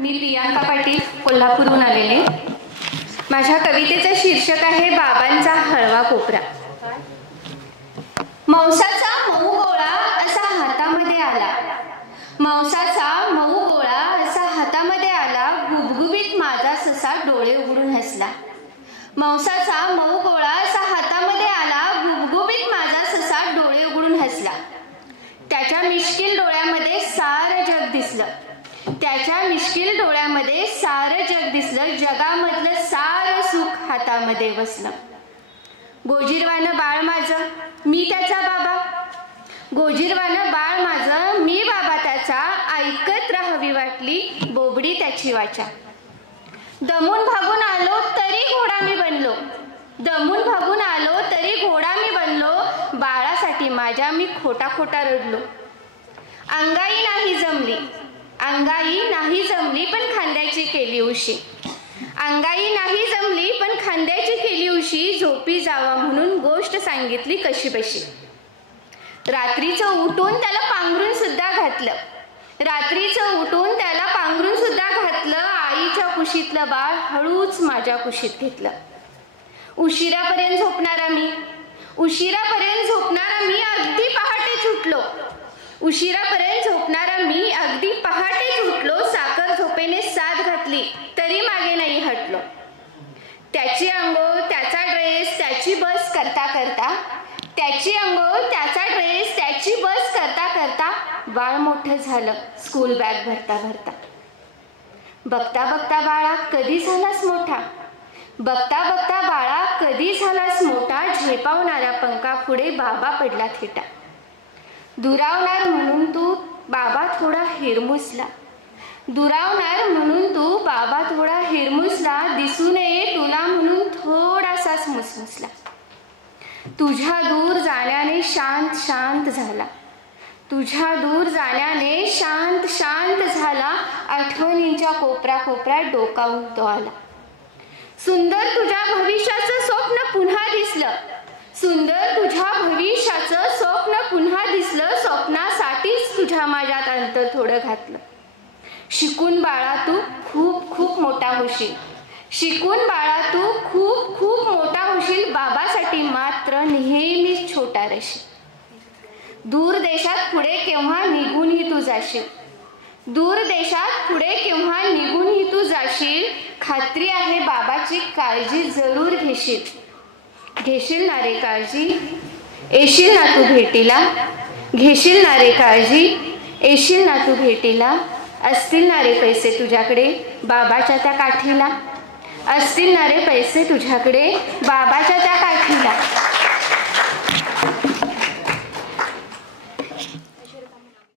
मी प्रियांका पाटील कोल्हापूरहून आलेले। माझ्या कवितेचं शीर्षक आहे बाबांचा हळवा कोपरा। मौसाचा मऊ गोळा असा हातामध्ये आला, मौसाचा मऊ गोळा असा हातामध्ये आला, गुबगुबीत माझा ससा डोळे उघडून हसला। मौसाचा मऊ गोळा असा हातामध्ये आला, गुबगुबीत माझा ससा डोळे उघडून हसला। त्याच्या मिश्किल डोळ्यामध्ये सारं जग दिसलं, त्याच्या मिश्किल डोळ्यामध्ये सारं जग दिसलं, जगामधलं सारं सुख हातामध्ये बसलं। गोजीरवानं बाळ माझं मी त्याचा बाबा, गोजीरवानं बाळ माझं मी बाबा त्याचा, ऐकत राहावी वाटली बोबडी त्याची वाचा। दमून भागून आलो तरी घोडा मी बनलो, दमून भागून आलो तरी घोडा मी बनलो, बाळासाठी माझ्या मी खोटा खोटा रडलो। अंगाई नाही जमली, अंगाई नाही जमली पण खांद्याची केली उशी, अंगाई नाही जमली पण खांद्याची केली उशी, झोपी जावा म्हणून गोष्ट सांगितली कशी बशी। रात्रीचं उठून त्याला पांघरून सुद्धा घातलं, रात्रीचं उठून त्याला पांघरून सुद्धा घातलं, आईच्या कुशीतलं बाळ हळूच माझ्या कुशीत घेतलं। उशिरापर्यंत झोपणारा मी, उशिरापर्यंत झोपणारा मी अगदी पहाटेच उठलो, उशिरापर्यंत झोपणारा मी अगदी पहाटेच उठलो, साखर झोपेने साथ घातली तरी मागे नाही हटलो। त्याची अंघोळ त्याचा ड्रेस त्याची बस करता करता, त्याची अंघोळ त्याचा ड्रेस त्याची बस करता करता, बाळ मोठं झालं स्कूल बॅग भरता भरता। बघता बघता बाळा कधी झालास मोठा, बघता बघता बाळा कधी झालास मोठा, झेपावणाऱ्या पंखापुढे बाबा पडला थिटा। दुरावणार म्हणून तू बाबा थोडा हिरमुसला, दुरावणार म्हणून तू बाबा थोडा हिरमुसला, दिसू नये तुला म्हणून थोडासाच मुसमुसला। तुझ्या दूर जाण्याने शांत शांत झाला, तुझ्या दूर जाण्याने शांत शांत झाला, आठवणींच्या कोपरा कोपऱ्यात डोकावून तो आला। सुंदर तुझ्या भविष्याचं स्वप्न पुन्हा दिसलं, सुंदर तुझ्या भविष्याचं स्वप्न पुन्हा दिसलं, स्वप्नासाठीच तुझ्या माझ्यात अंतर थोडं घातलं। शिकून बाळा तू खूप खूप मोठा होशील, शिकून बाळा तू खूप खूप मोठा होशील, बाबासाठी मात्र नेहमीच छोटा राहशील। दूर देशात पुढे केव्हा निघूनही तू जाशील, दूर देशात पुढे केव्हा निघूनही तू जाशील, खात्री आहे बाबाची काळजी जरूर घेशील, घेशील ना रे काळजी, येशील ना तू भेटीला, घेशील ना रे काळजी, येशील ना तू भेटीला। असतील ना रे पैसे तुझ्याकडे बाबाच्या त्या काठीला, असतील ना रे पैसे तुझ्याकडे बाबाच्या त्या काठीला।